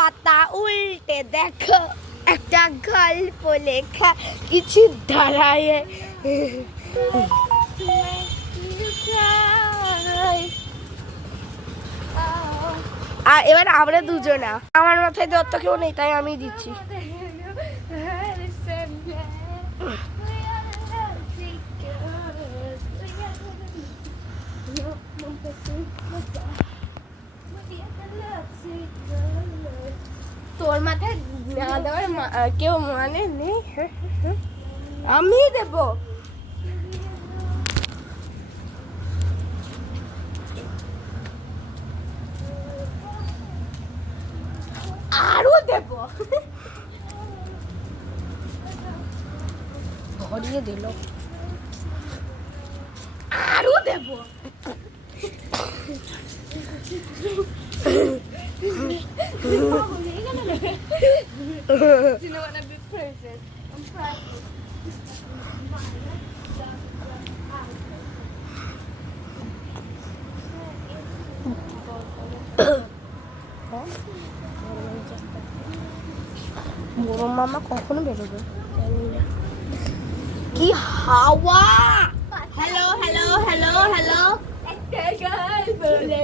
পাতা উল্টে দেখো একটা গল্প লেখা কিছু দাঁড়ায়। আর এবার আমরা দুজনা, আমার মাথায় দত্ত কেউ নেই তাই আমি দিচ্ছি। তোর মাথায় না দেওয়ার কেউ মানে নেই, আমি দেব। আরো দেব, ভরিয়ে দিল। আরো দেব। বড় মামা কখনো বেরোবে কি হাওয়া। হ্যালো হ্যালো হ্যালো হ্যালো, একটা গাল বলে